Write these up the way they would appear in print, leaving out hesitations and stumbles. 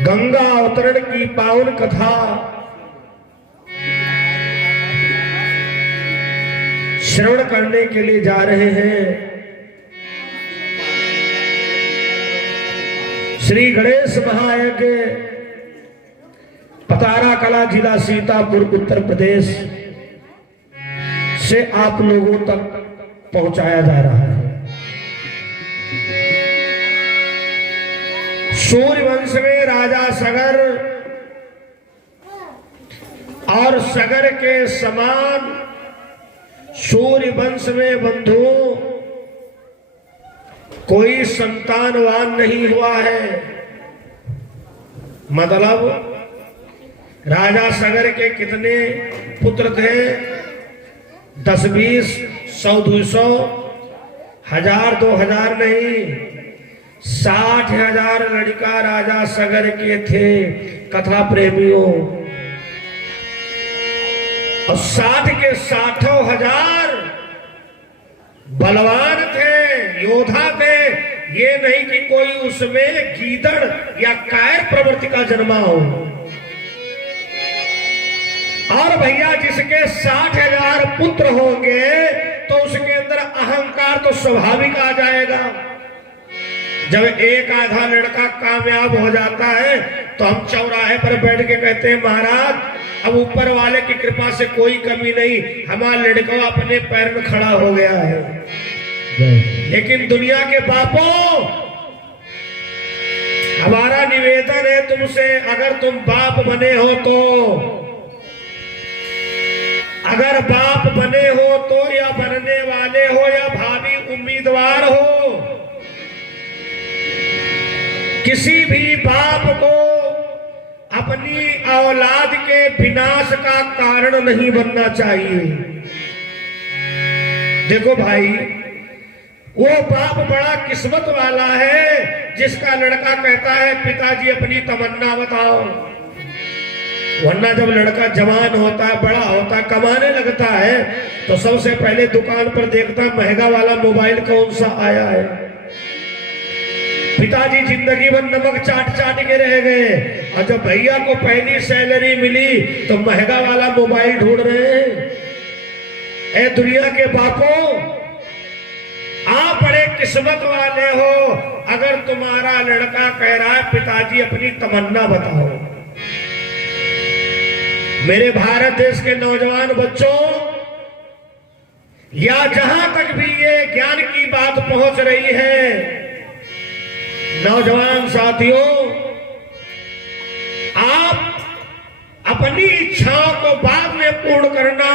गंगा अवतरण की पावन कथा श्रवण करने के लिए जा रहे हैं। श्री गणेश महायज्ञ पतारा कला जिला सीतापुर उत्तर प्रदेश से आप लोगों तक पहुंचाया जा रहा है। सूर्यवंश में राजा सगर और सगर के समान सूर्यवंश में बंधुओं कोई संतानवान नहीं हुआ है। मतलब राजा सगर के कितने पुत्र थे? 10, 20, 100, 200, 1000, 2000 नहीं, 60,000 लड़का राजा सगर के थे कथा प्रेमियों। और 60 के 60,000 बलवान थे, योद्धा थे। ये नहीं कि कोई उसमें गीदड़ या कायर प्रवृत्ति का जन्मा हो। और भैया जिसके 60,000 पुत्र होंगे तो उसके अंदर अहंकार तो स्वाभाविक आ जाएगा। जब एक आधा लड़का कामयाब हो जाता है तो हम चौराहे पर बैठ के कहते हैं महाराज अब ऊपर वाले की कृपा से कोई कमी नहीं, हमारा लड़का अपने पैर में खड़ा हो गया है। लेकिन दुनिया के बापों, हमारा निवेदन है तुमसे, अगर तुम बाप बने हो तो, अगर बाप बने हो तो, या बनने वाले हो, या भावी उम्मीदवार हो, किसी भी बाप को अपनी औलाद के विनाश का कारण नहीं बनना चाहिए। देखो भाई, वो बाप बड़ा किस्मत वाला है जिसका लड़का कहता है पिताजी अपनी तमन्ना बताओ। वरना जब लड़का जवान होता है, बड़ा होता है, कमाने लगता है तो सबसे पहले दुकान पर देखता है महंगा वाला मोबाइल कौन सा आया है। पिताजी जिंदगी भर नमक चाट चाट के रह गए और जब भैया को पहली सैलरी मिली तो महंगा वाला मोबाइल ढूंढ रहे हैं। ए दुनिया के बापों, आप बड़े किस्मत वाले हो अगर तुम्हारा लड़का कह रहा है पिताजी अपनी तमन्ना बताओ। मेरे भारत देश के नौजवान बच्चों, या जहां तक भी ये ज्ञान की बात पहुंच रही है, नौजवान साथियों, आप अपनी इच्छाओं को बाद में पूर्ण करना,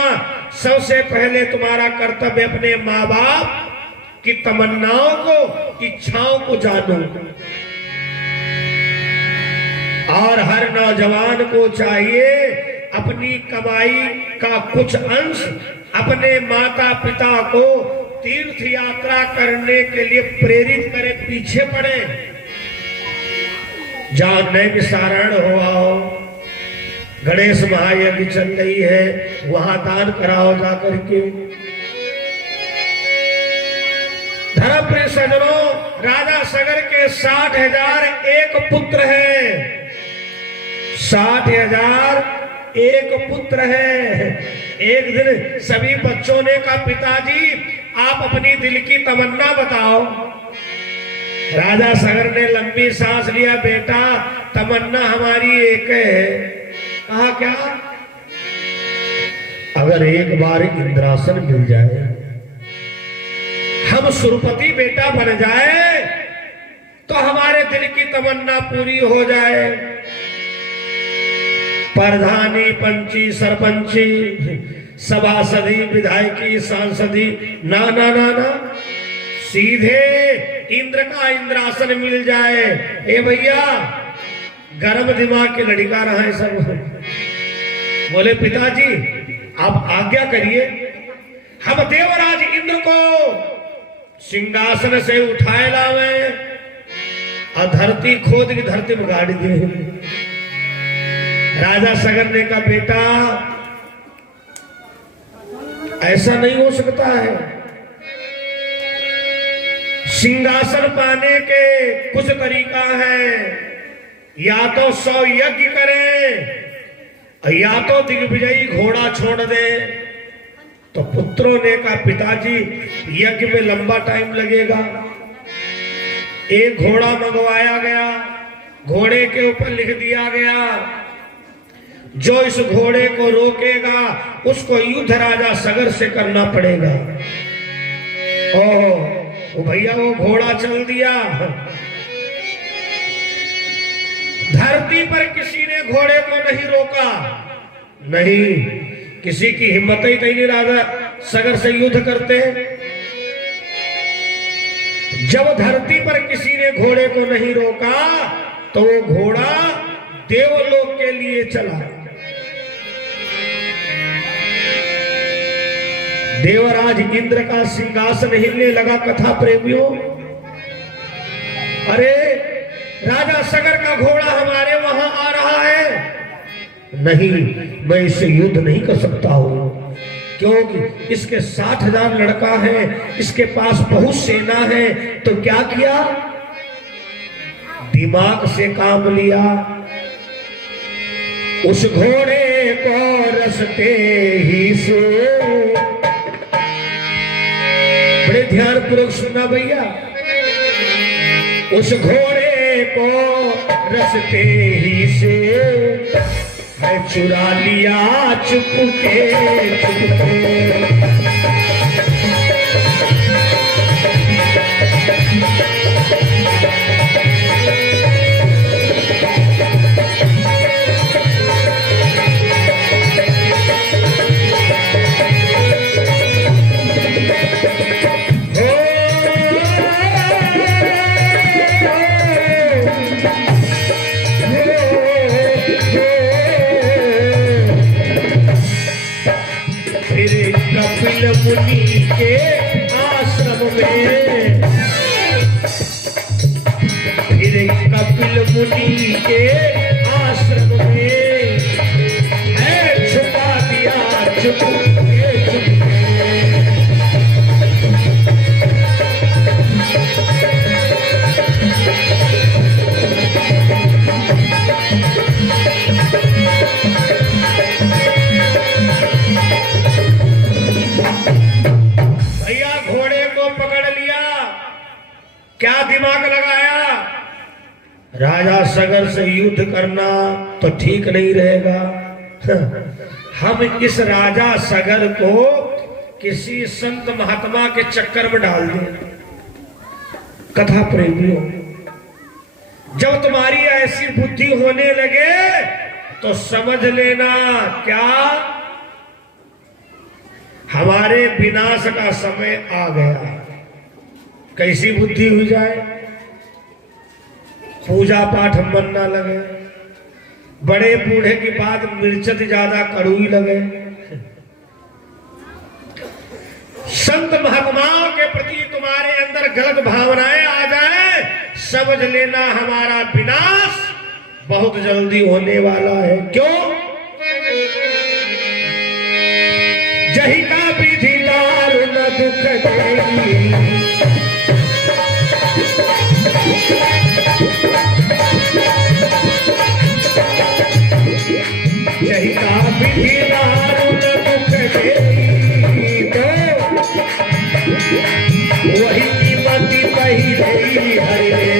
सबसे पहले तुम्हारा कर्तव्य अपने माँ बाप की तमन्नाओं को, इच्छाओं को जानो। और हर नौजवान को चाहिए अपनी कमाई का कुछ अंश अपने माता पिता को तीर्थ यात्रा करने के लिए प्रेरित करे, पीछे पड़े। जहां नैमिषारण्य हुआ हो, गणेश महायज्ञ चल रही है, वहां दान कराओ जाकर के। धर्मप्रिय सज्जनों, राजा सगर के 60,000 एक पुत्र है। 60,000 एक पुत्र है। एक दिन सभी बच्चों ने कहा पिताजी आप अपनी दिल की तमन्ना बताओ। राजा सगर ने लंबी सांस लिया, बेटा तमन्ना हमारी एक है। कहा क्या? अगर एक बार इंद्रासन मिल जाए, हम सुरपति बेटा बन जाए तो हमारे दिल की तमन्ना पूरी हो जाए। प्रधानी, पंची, सरपंची, सभासदी, विधायकी, सांसदी, ना ना ना ना, सीधे इंद्र का इंद्रासन मिल जाए। ए भैया, गरम दिमाग के लड़का रहा है सब। बोले पिताजी आप आज्ञा करिए, हम देवराज इंद्र को सिंहासन से उठाए लावे और धरती खोद की धरती में गाड़ी दे। राजा सगर ने कहा बेटा ऐसा नहीं हो सकता है। सिंहासन पाने के कुछ तरीका है। या तो 100 यज्ञ करे या तो दिग्विजयी घोड़ा छोड़ दे। तो पुत्रों ने कहा पिताजी यज्ञ में लंबा टाइम लगेगा। एक घोड़ा मंगवाया गया, घोड़े के ऊपर लिख दिया गया जो इस घोड़े को रोकेगा उसको युद्ध राजा सगर से करना पड़ेगा। ओ भैया वो घोड़ा चल दिया। धरती पर किसी ने घोड़े को नहीं रोका, नहीं किसी की हिम्मत ही नहीं राजा सगर से युद्ध करते। जब धरती पर किसी ने घोड़े को नहीं रोका तो वो घोड़ा देवलोक के लिए चला। देवराज इंद्र का सिंहासन हिलने लगा। कथा प्रेमियों, अरे राजा सगर का घोड़ा हमारे वहां आ रहा है। नहीं, मैं इससे युद्ध नहीं कर सकता हूं क्योंकि इसके 60,000 लड़का है, इसके पास बहुत सेना है। तो क्या किया, दिमाग से काम लिया। उस घोड़े को रस्ते ही से, बड़े ध्यान पूर्वक सुनना भैया, उस घोड़े को रस्ते ही से है चुरा लिया चुपके चुपके। कपिल मुनि के आश्रम में, फिर कपिल मुनि के आश्रम में है छुपा दिया चुपके चुपके। क्या दिमाग लगाया, राजा सगर से युद्ध करना तो ठीक नहीं रहेगा। हम इस राजा सगर को किसी संत महात्मा के चक्कर में डाल दें। कथा प्रेमियों, जब तुम्हारी ऐसी बुद्धि होने लगे तो समझ लेना क्या हमारे विनाश का समय आ गया। कैसी बुद्धि हो जाए, पूजा पाठ मन ना लगे, बड़े बूढ़े की बात मिर्चत ज्यादा कड़वी लगे, संत महात्माओं के प्रति तुम्हारे अंदर गलत भावनाएं आ जाए, समझ लेना हमारा विनाश बहुत जल्दी होने वाला है। क्यों, जही का विधि दारुण दुख देगी, जही का विधि दारुण दुख देगी, तो वही कीमती पहले हरे।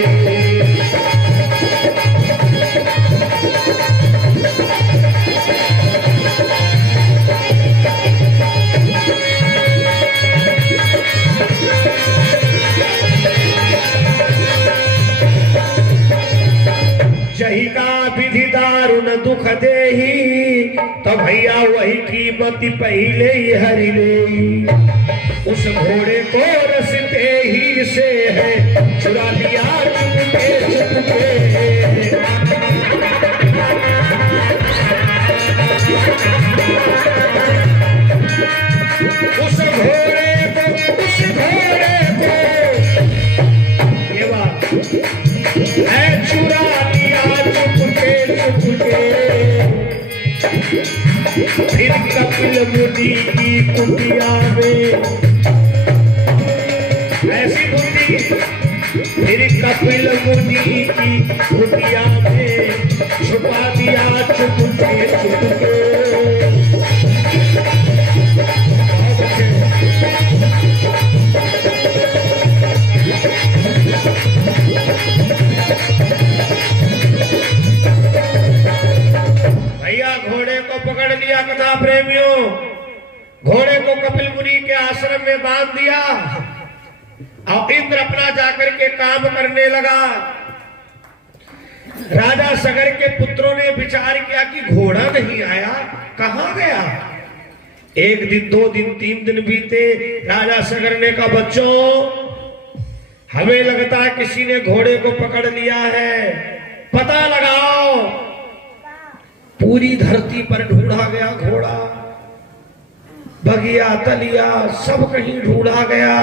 जही का विधि दारुण दुख देही, तो भैया वही कीमती पहले ही हरि ले। उस घोड़े को रस्ते ही से है चुरा लिया चुपके चुपके। उस घोड़े को ये बात है चुरा चुपके चुपके। फिर कपिल मुनि की कुटिया में ऐसी बुद्धि, फिर कपिल मुनि की कुटिया में पकड़ लिया कथा प्रेमियों, घोड़े को कपिल मुनि के आश्रम में बांध दिया और इंद्र अपना जाकर के काम करने लगा। राजा सगर के पुत्रों ने विचार किया कि घोड़ा नहीं आया, कहां गया। एक दिन, 2 दिन, 3 दिन बीते। राजा सगर ने कहा बच्चों, हमें लगता है किसी ने घोड़े को पकड़ लिया है, पता लगाओ। पूरी धरती पर ढूंढा गया घोड़ा, बगिया तलिया सब कहीं ढूंढा गया,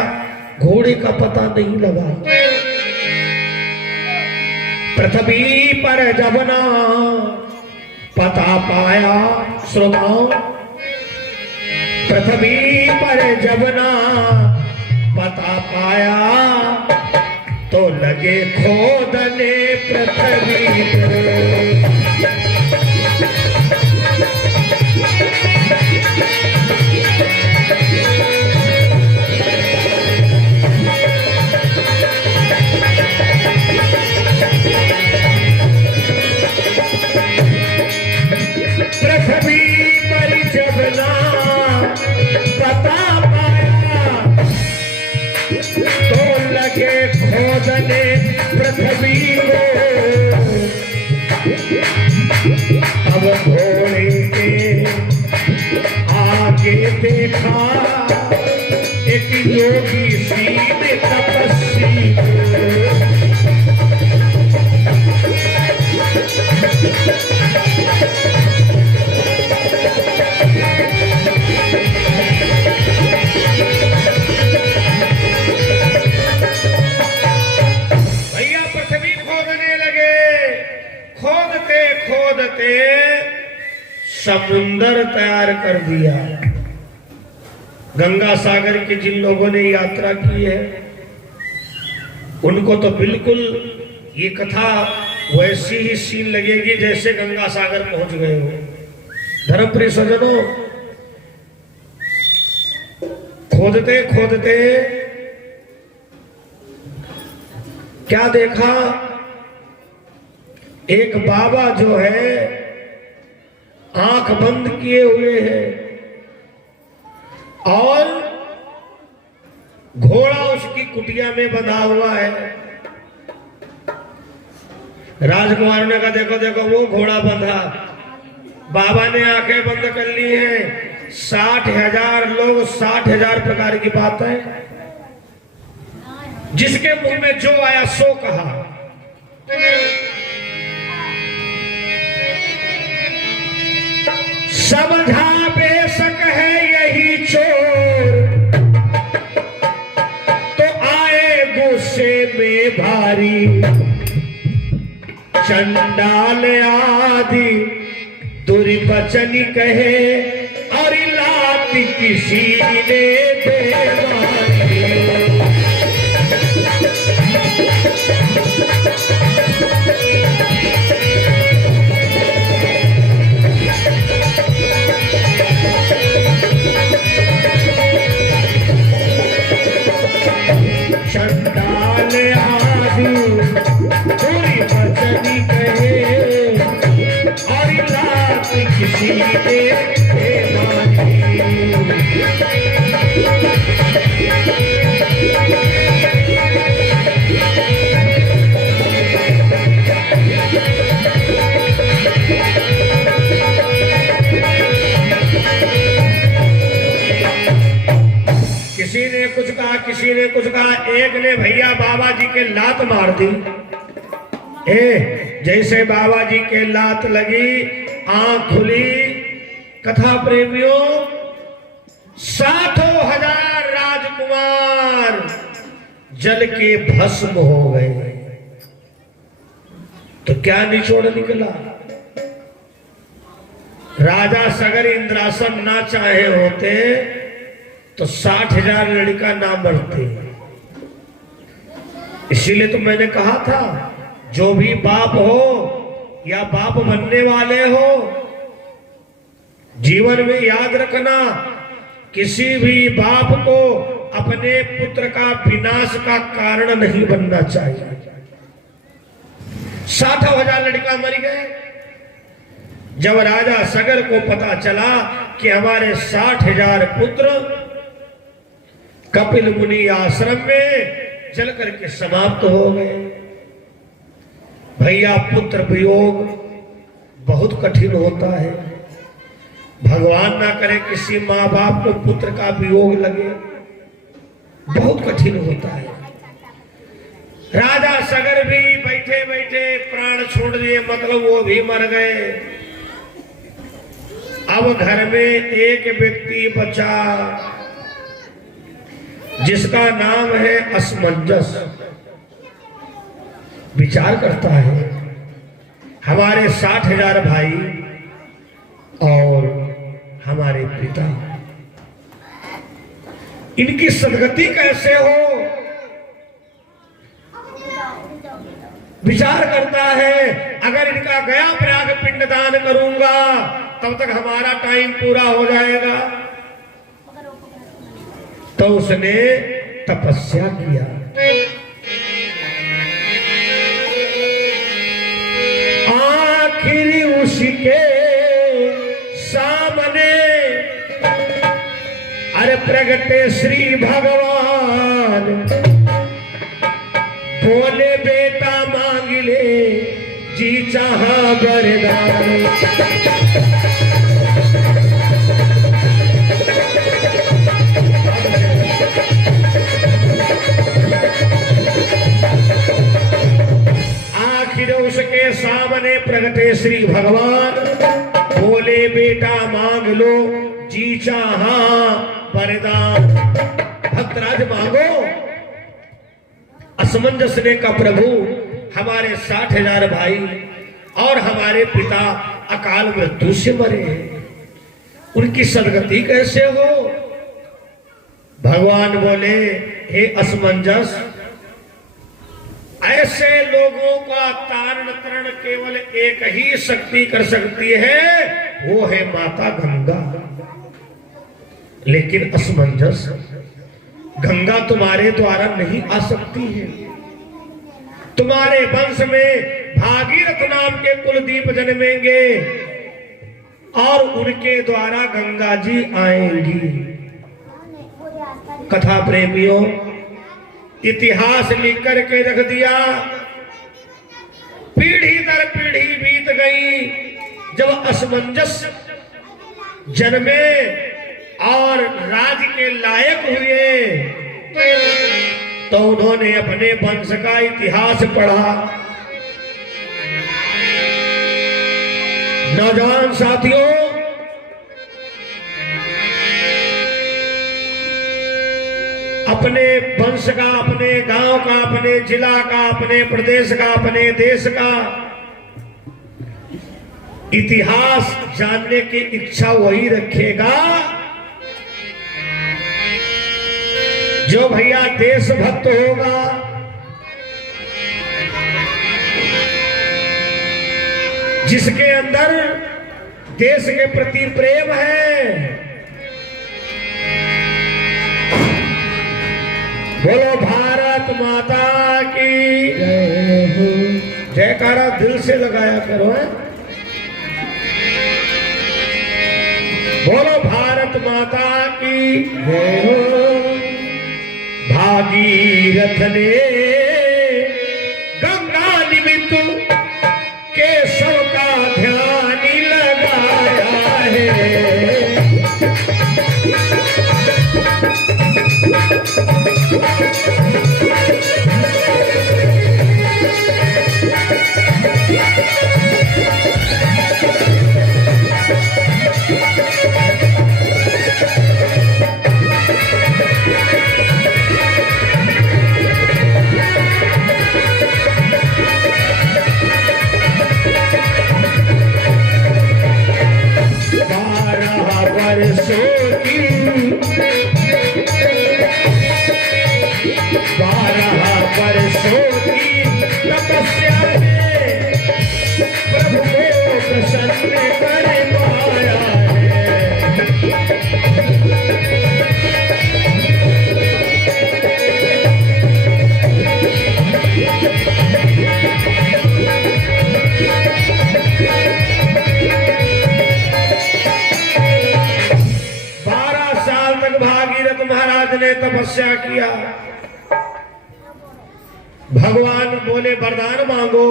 घोड़े का पता नहीं लगा। पृथ्वी पर जब ना पता पाया, श्रोताओं, पृथ्वी पर जब ना पता पाया तो लगे खोदने पृथ्वी को। पृथ्वी पर जब ना पता पाया तो लगे खोदने पृथ्वी को। अब घोड़े के आगे देखा एक योगी सीध तपस्वी को। भैया पृथ्वी खोदने लगे, खोदते खोदते समुंदर तैयार कर दिया। गंगा सागर की जिन लोगों ने यात्रा की है उनको तो बिल्कुल ये कथा वैसी ही सीन लगेगी जैसे गंगा सागर पहुंच गए हो। धर्मप्रिय सज्जनों, खोदते खोदते क्या देखा, एक बाबा जो है आंख बंद किए हुए है और घोड़ा उसकी कुटिया में बंधा हुआ है। राजकुमार ने कहा देखो देखो वो घोड़ा बंधा। बाबा ने आंखें बंद कर ली हैं। 60,000 लोग, 60,000 प्रकार की बात है। जिसके मुंह में जो आया सो कहा। समझा बेशक है यही चोर, तो आए गुस्से में भारी। चंडाल आदि दुर्वचन कहे और लात किसी ने देवानी। चंडाल आदि दुर्वचन कहे और लात किसी ने देवानी। किसी ने कुछ कहा, किसी ने कुछ कहा। एक ने भैया बाबा जी के लात मार दी। जैसे बाबा जी के लात लगी, आंख खुली। कथा प्रेमियों, 7,000 राजकुमार जल के भस्म हो गए। तो क्या निचोड़ निकला। राजा सगर इंद्रासन ना चाहे होते तो 60,000 लड़का ना मरते। इसीलिए तो मैंने कहा था, जो भी बाप हो या बाप बनने वाले हो, जीवन में याद रखना, किसी भी बाप को अपने पुत्र का विनाश का कारण नहीं बनना चाहिए। 60,000 लड़का मर गए। जब राजा सगर को पता चला कि हमारे 60,000 पुत्र कपिल मुनि आश्रम में जल करके समाप्त हो गए। भैया पुत्र वियोग बहुत कठिन होता है। भगवान ना करे किसी माँ बाप को पुत्र का वियोग लगे, बहुत कठिन होता है। राजा सगर भी बैठे बैठे प्राण छोड़ दिए, मतलब वो भी मर गए। अब घर में एक व्यक्ति बचा जिसका नाम है असमंजस। विचार करता है हमारे 60,000 भाई और हमारे पिता, इनकी सदगति कैसे हो। विचार करता है अगर इनका गया प्रयाग पिंडदान करूंगा तब तक हमारा टाइम पूरा हो जाएगा। तो उसने तपस्या किया। आखिर उसके सामने अरे प्रगटे श्री भगवान, बोले बेटा मांग ले जी चाहा वरदान। आखिर उसके सामने प्रगटे श्री भगवान, बोले बेटा मांग लो जी चाहा वरदान। भक्तराज मांगो। असमंजस ने कहा प्रभु हमारे 60,000 भाई और हमारे पिता अकाल मृत्यु से मरे हैं, उनकी सदगति कैसे हो। भगवान बोले हे असमंजस, ऐसे लोगों का तारण तरण केवल एक ही शक्ति कर सकती है, वो है माता गंगा। लेकिन असमंजस, गंगा तुम्हारे द्वारा नहीं आ सकती है। तुम्हारे वंश में भागीरथ नाम के कुलदीप जन्मेंगे और उनके द्वारा गंगा जी आएंगी। कथा प्रेमियों, इतिहास लिख करके रख दिया। पीढ़ी दर पीढ़ी बीत गई। जब असमंजस जन्मे और राज के लायक हुए तो उन्होंने अपने वंश का इतिहास पढ़ा। नौजवान साथियों, अपने वंश का, अपने गांव का, अपने जिला का, अपने प्रदेश का, अपने देश का इतिहास जानने की इच्छा वही रखेगा जो भैया देशभक्त होगा। जिसके अंदर देश के प्रति प्रेम है। बोलो भारत माता की जयकारा दिल से लगाया करो है। बोलो भारत माता की जय हो। भागीरथ ने गंगा निमित्त केशव का ध्यान लगाया है। तपस्या किया। भगवान बोले वरदान मांगो।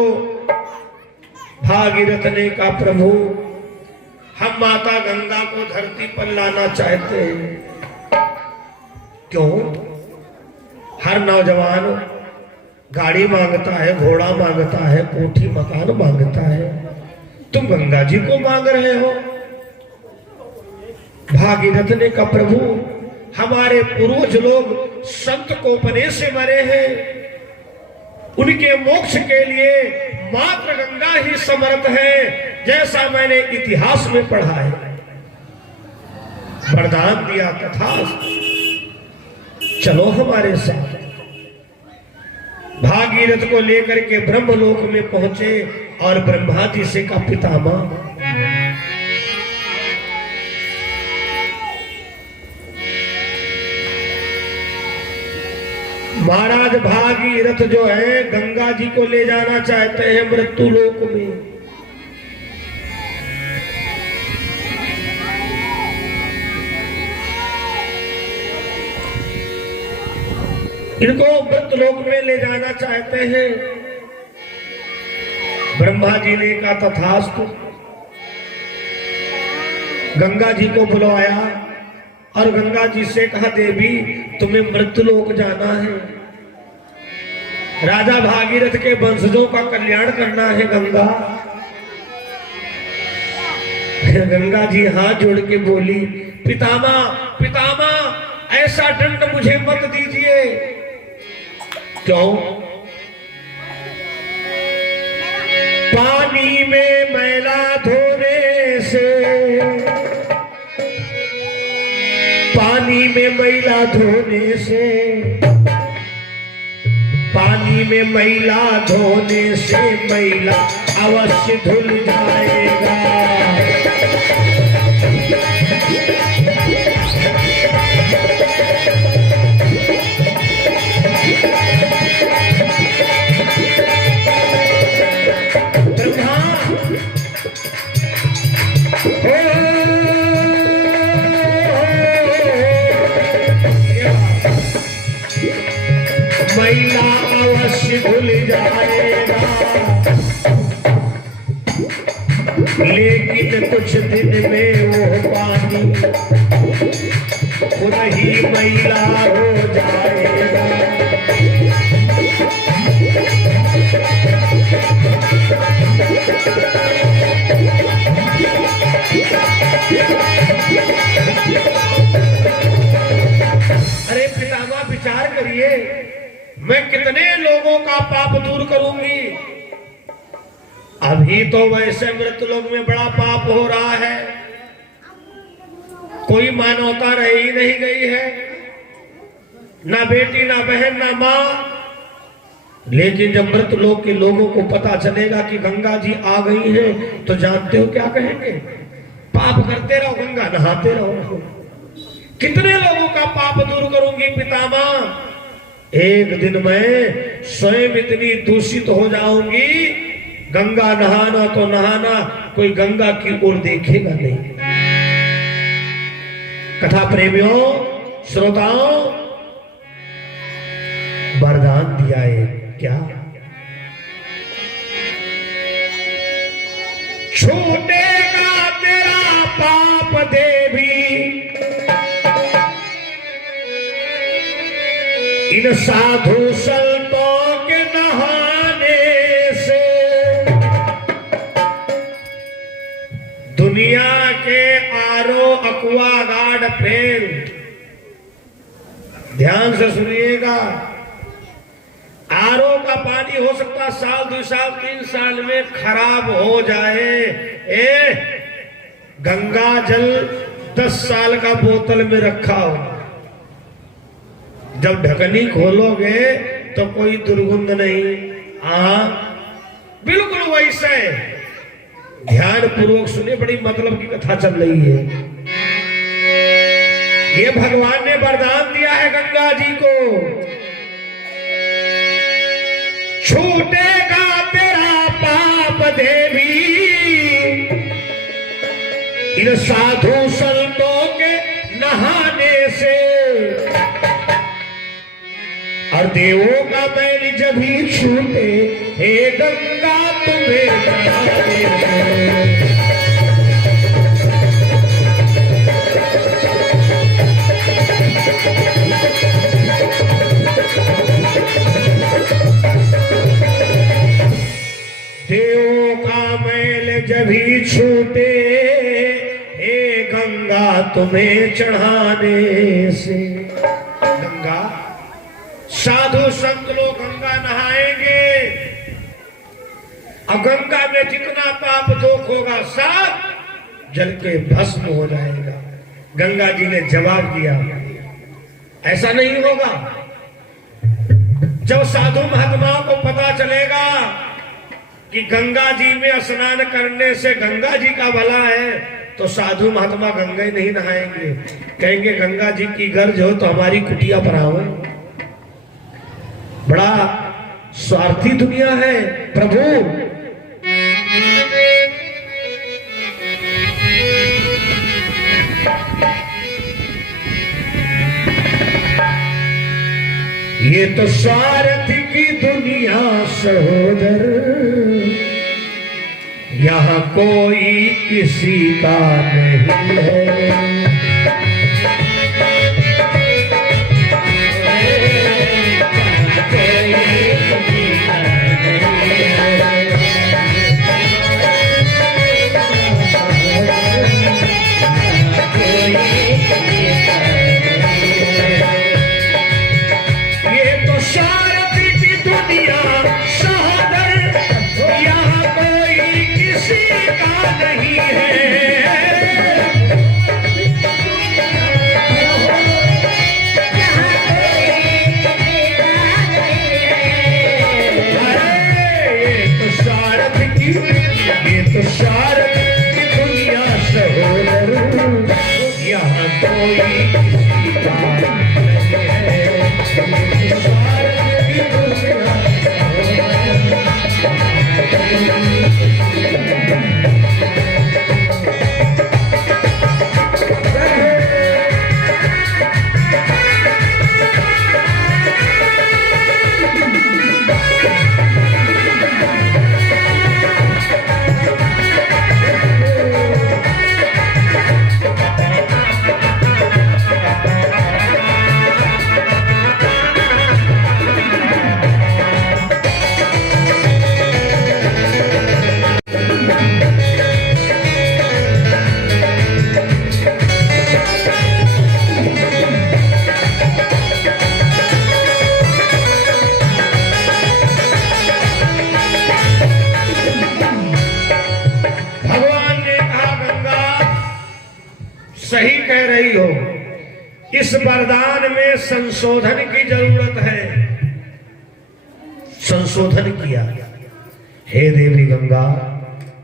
भागीरथ ने कहा प्रभु हम माता गंगा को धरती पर लाना चाहते हैं। क्यों? हर नौजवान गाड़ी मांगता है, घोड़ा मांगता है, कोठी मकान मांगता है, तुम गंगा जी को मांग रहे हो। भागीरथ ने कहा प्रभु हमारे पूर्वज लोग संत कोपने से मरे हैं, उनके मोक्ष के लिए मात्र गंगा ही समर्थ है, जैसा मैंने इतिहास में पढ़ा है। वरदान दिया तथास्तु, चलो हमारे साथ। भागीरथ को लेकर के ब्रह्मलोक में पहुंचे और ब्रह्मा जी से कहा पितामह महाराज भागीरथ जो है गंगा जी को ले जाना चाहते हैं मृत्यु लोक में। इनको मृत्यु लोक में ले जाना चाहते हैं। ब्रह्मा जी ने कहा तथास्तु। गंगा जी को बुलवाया और गंगा जी से कहा देवी तुम्हें मृत्युलोक जाना है, राजा भागीरथ के वंशजों का कल्याण करना है गंगा। गंगा जी हाथ जोड़ के बोली पितामह पितामह ऐसा दंड मुझे मत दीजिए। क्यों? पानी में मैला धोने से, पानी में मैला धोने से, पानी में मैला धोने से मैला अवश्य धुल जाएगा। मैला अवश्य धुल जाएगा, लेकिन कुछ दिन में वो पानी खुद ही मैला हो जाएगा। अरे पितामह विचार करिए, मैं कितने लोगों का पाप दूर करूंगी। अभी तो वैसे मृत्युलोक में बड़ा पाप हो रहा है, कोई मानवता रही नहीं गई है, ना बेटी ना बहन ना मां। लेकिन जब मृत्युलोक के लोगों को पता चलेगा कि गंगा जी आ गई है तो जानते हो क्या कहेंगे? पाप करते रहो, गंगा नहाते रहो। कितने लोगों का पाप दूर करूंगी पितामह। एक दिन मैं स्वयं इतनी दूषित हो जाऊंगी, गंगा नहाना तो नहाना, कोई गंगा की ओर देखेगा नहीं। कथा प्रेमियों श्रोताओं, वरदान दिया है क्या? छूटेगा तेरा पाप देवी इन साधु संतों के नहाने से। दुनिया के आरओ एक्वागार्ड फेल, ध्यान से सुनिएगा। आरओ का पानी हो सकता साल 2 साल 3 साल में खराब हो जाए, गंगा जल 10 साल का बोतल में रखा हो, जब ढकनी खोलोगे तो कोई दुर्गंध नहीं। बिल्कुल वैसे ध्यान पूर्वक सुने, बड़ी मतलब की कथा चल रही है। ये भगवान ने वरदान दिया है गंगा जी को, छूटेगा तेरा पाप देवी इन साधु संतों के नहाने से। और देवों का मैल जब ही छूटे, हे गंगा तुम्हें चढ़ाने से। देवों का मैल जब ही छूटे, हे गंगा तुम्हें चढ़ाने से। गंगा, साधु संत लोग गंगा नहाएंगे, अब गंगा में जितना पाप दोष होगा सब जल के भस्म हो जाएगा। गंगा जी ने जवाब दिया, ऐसा नहीं होगा। जब साधु महात्माओं को पता चलेगा कि गंगा जी में स्नान करने से गंगा जी का भला है, तो साधु महात्मा गंगा ही नहीं नहाएंगे, कहेंगे गंगा जी की गर्ज हो तो हमारी कुटिया पर आओ। बड़ा स्वार्थी दुनिया है प्रभु। ये तो स्वार्थ की दुनिया सहोदर, यहाँ कोई किसी का नहीं है। सही कह रही हो, इस वरदान में संशोधन की जरूरत है। संशोधन किया, हे देवी गंगा,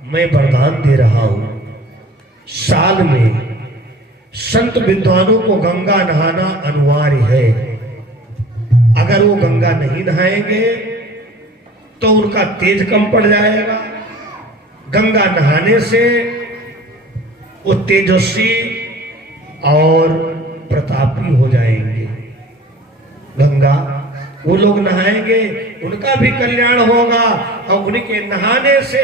मैं वरदान दे रहा हूं, साल में संत विद्वानों को गंगा नहाना अनिवार्य है। अगर वो गंगा नहीं नहाएंगे तो उनका तेज कम पड़ जाएगा। गंगा नहाने से वो तेजस्वी और प्रतापी हो जाएंगे। गंगा, वो लोग नहाएंगे उनका भी कल्याण होगा, और उनके नहाने से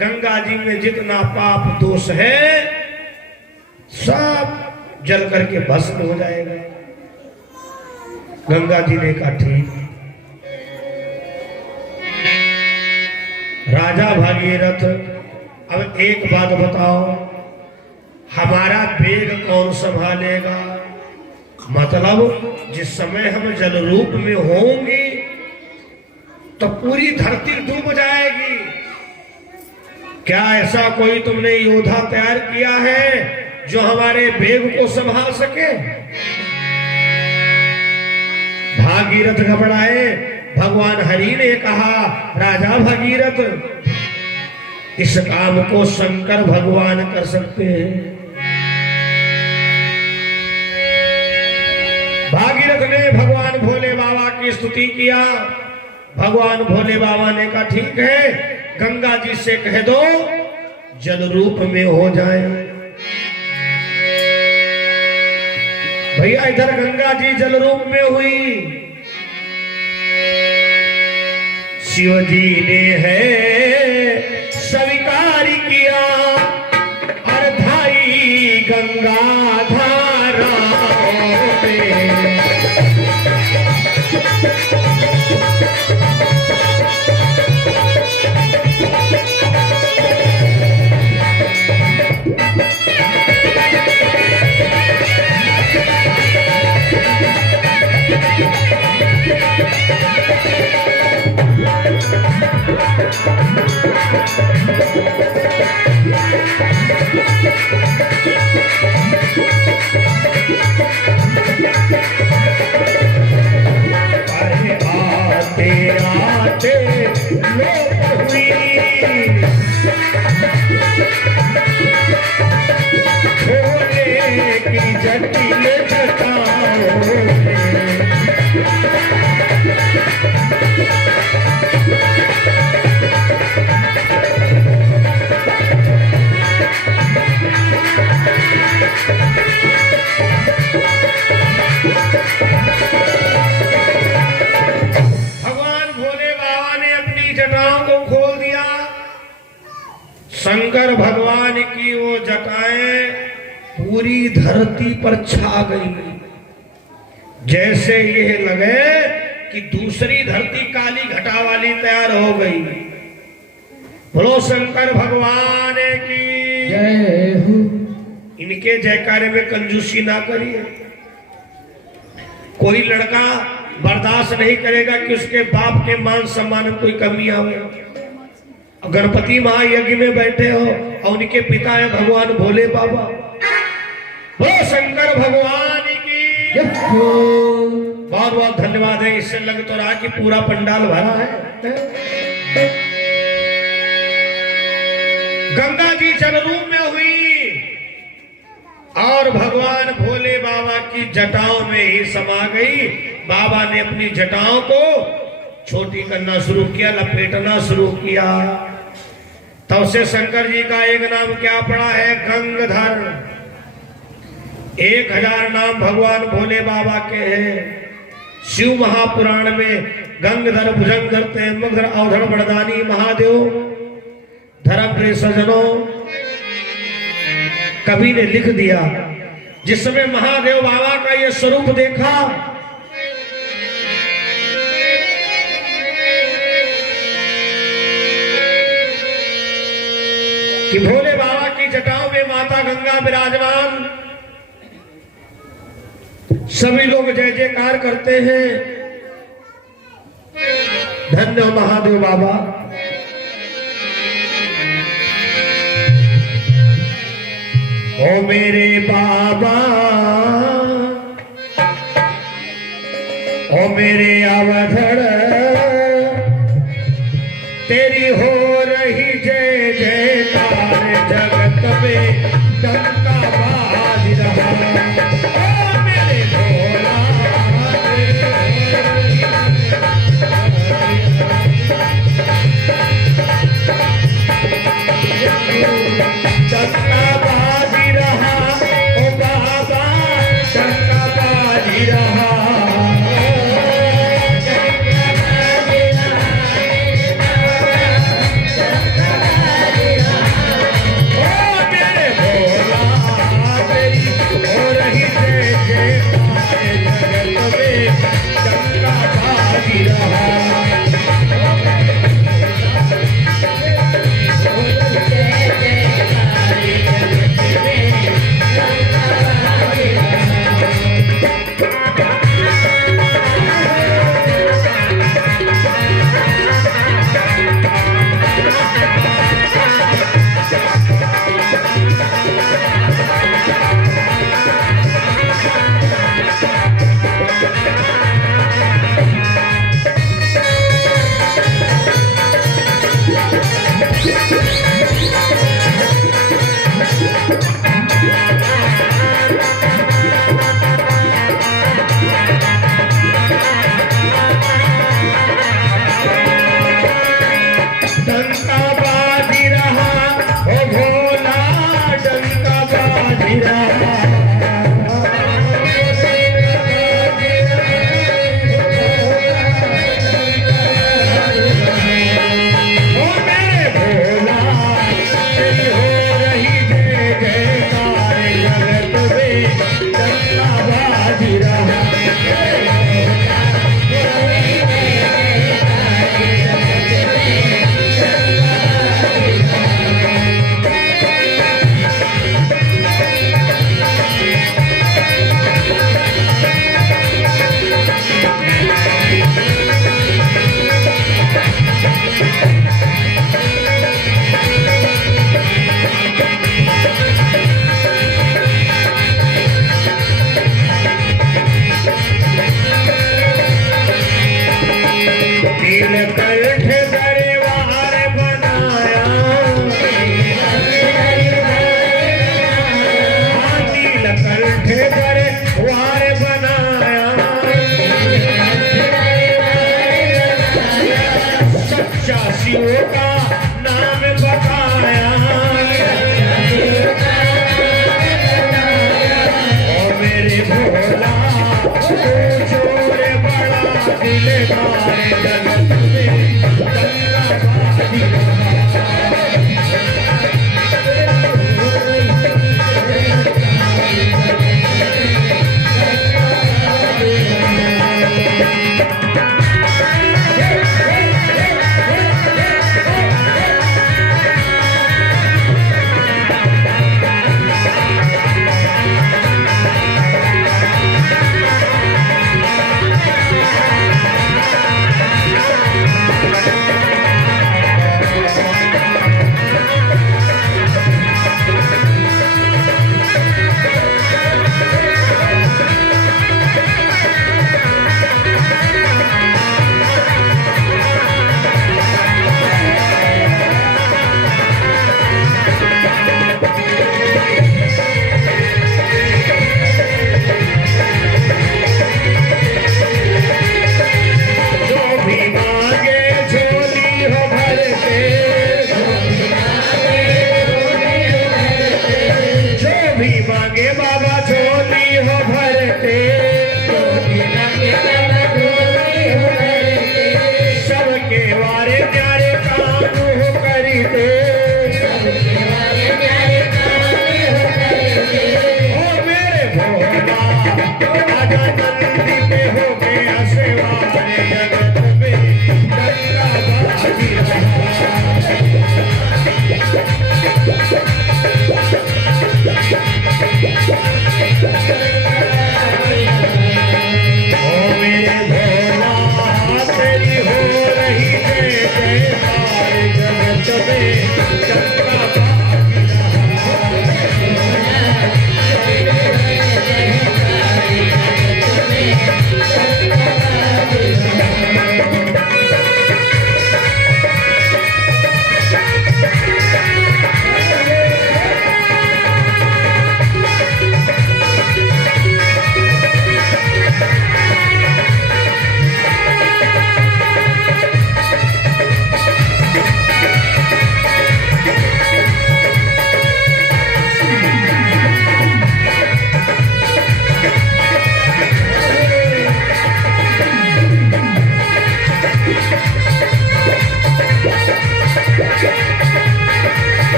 गंगा जी में जितना पाप दोष है सब जल करके भस्म हो जाएगा। गंगा जी ने कहा ठीक। राजा भागीरथ, अब एक बात बताओ, हमारा वेग कौन संभालेगा? मतलब जिस समय हम जल रूप में होंगे तो पूरी धरती डूब जाएगी। क्या ऐसा कोई तुमने योद्धा तैयार किया है जो हमारे वेग को संभाल सके? भागीरथ घबराए। भगवान हरि ने कहा, राजा भागीरथ, इस काम को शंकर भगवान कर सकते हैं। भागीरथ ने भगवान भोले बाबा की स्तुति किया। भगवान भोले बाबा ने कहा ठीक है, गंगा जी से कह दो जल रूप में हो जाए। भैया, इधर गंगा जी जल रूप में हुई, और एक बात बताओ, हमारा वेग कौन संभालेगा? क्या ऐसा कोई तुमने योद्धा तैयार किया है जो हमारे वेग को संभाल सके? भागीरथ घबराए। भगवान हरि ने कहा, राजा भागीरथ, इस काम को शंकर भगवान कर सकते हैं। भागीरथ ने भगवान भोले बाबा की स्तुति किया। भगवान भोले बाबा ने कहा ठीक है, गंगा जी से कह दो जल रूप में हो जाए। भैया, इधर गंगा जी जल रूप में हुई, शिव जी ने है स्वीकार किया अर्धाई गंगा धारा में। शंकर भगवान की वो जटाएं पूरी धरती पर छा गई, जैसे ये लगे कि दूसरी धरती काली घटा वाली तैयार हो गई। बोलो शंकर भगवान की जय हो। इनके जयकारे में कंजूसी ना करिए। कोई लड़का बर्दाश्त नहीं करेगा कि उसके बाप के मान सम्मान में कोई कमी आवे। गणपति महायज्ञ में बैठे हो और उनके पिता है भगवान भोले बाबा। बोलो शंकर भगवान की बहुत बहुत धन्यवाद है। इससे लग तो रहा कि पूरा पंडाल भरा है। गंगा जी जलरूप में हुई और भगवान भोले बाबा की जटाओं में ही समा गई। बाबा ने अपनी जटाओं को छोटी करना शुरू किया, लपेटना शुरू किया। तब से शंकर जी का एक नाम क्या पड़ा है? गंगधर। 1000 नाम भगवान भोले बाबा के हैं। शिव महापुराण में गंगधर भुजंगधर तैमुखधर अवधर बड़दानी महादेव धर्म प्रिय सजनों, कवि ने लिख दिया जिस समय महादेव बाबा का ये स्वरूप देखा कि भोले बाबा की जटाओं में माता गंगा विराजमान, सभी लोग जय जयकार करते हैं। धन्य महादेव बाबा। ओ मेरे बाबा, ओ मेरे अवधर, तेरी हो रही जय जयकार, जगत में डंका बाज रहा। ओ मेरे भोला, डंका बाज रहा। ओ बाबा डंका बाज रहा।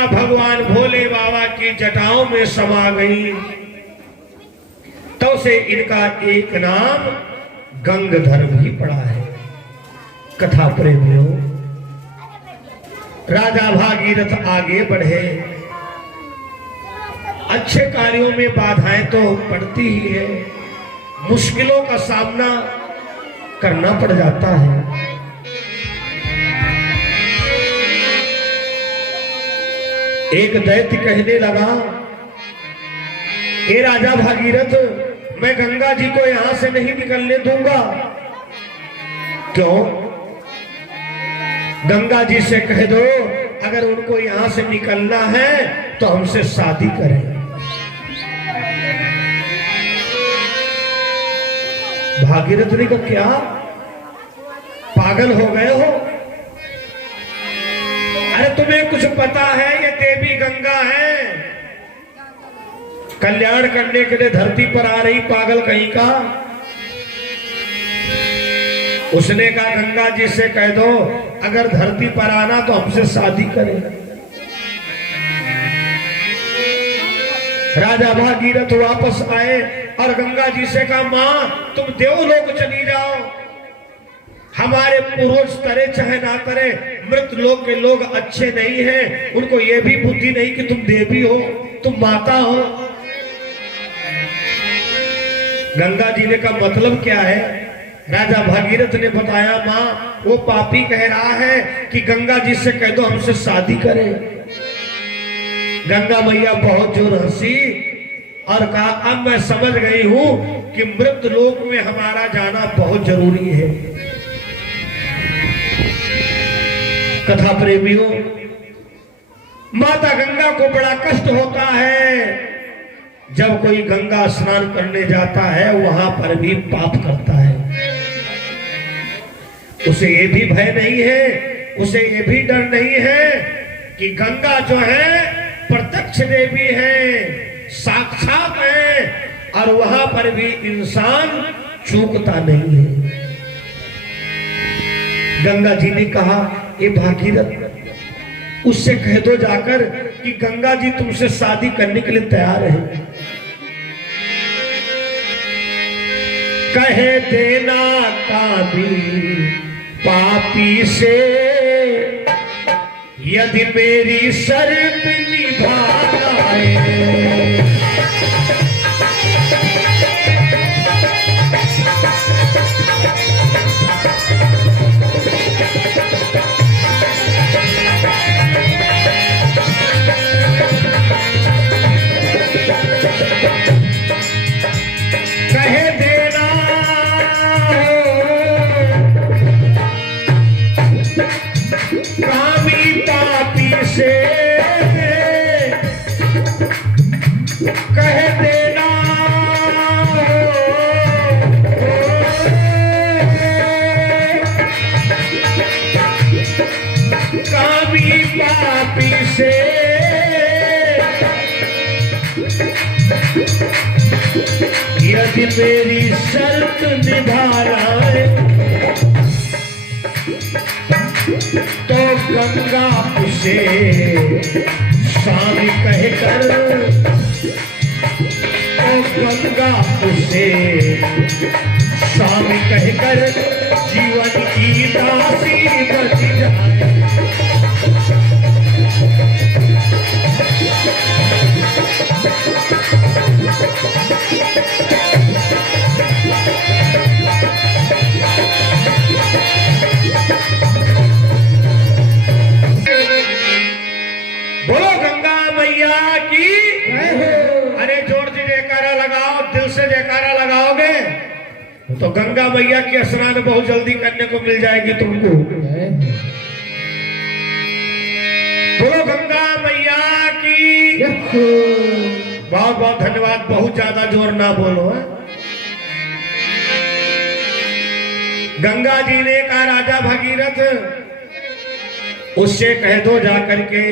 गंगा भगवान भोले बाबा की जटाओं में समा गई, तो से इनका एक नाम गंगधर भी पड़ा है। कथा प्रेमियों, राजा भागीरथ आगे बढ़े। अच्छे कार्यों में बाधाएं तो पड़ती ही है, मुश्किलों का सामना करना पड़ जाता है। एक दैत्य कहने लगा, हे राजा भागीरथ, मैं गंगा जी को यहां से नहीं निकलने दूंगा। क्यों? गंगा जी से कह दो अगर उनको यहां से निकलना है तो हमसे शादी करें। भागीरथ ने कहा, क्या पागल हो गए हो? अरे तुम्हें कुछ पता है ये देवी गंगा है, कल्याण करने के लिए धरती पर आ रही, पागल कहीं का। उसने कहा, गंगा जी से कह दो अगर धरती पर आना तो हमसे शादी करें। राजा भागीरथ वापस आए और गंगा जी से कहा, मां तुम देवलोक चली जाओ, हमारे पूर्वज तरे चाहे ना करे, मृत लोक के लोग अच्छे नहीं हैं, उनको ये भी बुद्धि नहीं कि तुम देवी हो, तुम माता हो। गंगा जी ने कहा, मतलब क्या है? राजा भागीरथ ने बताया, मां वो पापी कह रहा है कि गंगा जी से कह दो हमसे शादी करे। गंगा मैया बहुत जोर हंसी और कहा, अब मैं समझ गई हूं कि मृत लोक में हमारा जाना बहुत जरूरी है। कथा प्रेमियों, माता गंगा को बड़ा कष्ट होता है जब कोई गंगा स्नान करने जाता है, वहां पर भी पाप करता है। उसे ये भी भय नहीं है, उसे ये भी डर नहीं है कि गंगा जो है प्रत्यक्ष देवी है, साक्षात है, और वहां पर भी इंसान चूकता नहीं है। गंगा जी ने कहा, ये भागीरथ उससे कह दो जाकर कि गंगा जी तुमसे शादी करने के लिए तैयार है। कहे देना कामी पापी से, यदि मेरी शर्त निभाए। कहे देना कामी पापी से, कह देना कामी पापी से, यदि मेरी शर्त निभा रहा है तो गंगा उसे स्वामी कहकर, तो गंगा उसे स्वामी कहकर जीवन की दासी बन जाए। बोलो गंगा मैया की। अरे जोर से जयकारा लगाओ, दिल से जयकारा लगाओगे तो गंगा मैया की स्नान बहुत जल्दी करने को मिल जाएगी तुमको। बोलो गंगा मैया की। बहुत बहुत धन्यवाद, बहुत ज्यादा जोर ना बोलो है। गंगा जी ने कहा, राजा भगीरथ उससे कह दो जाकर के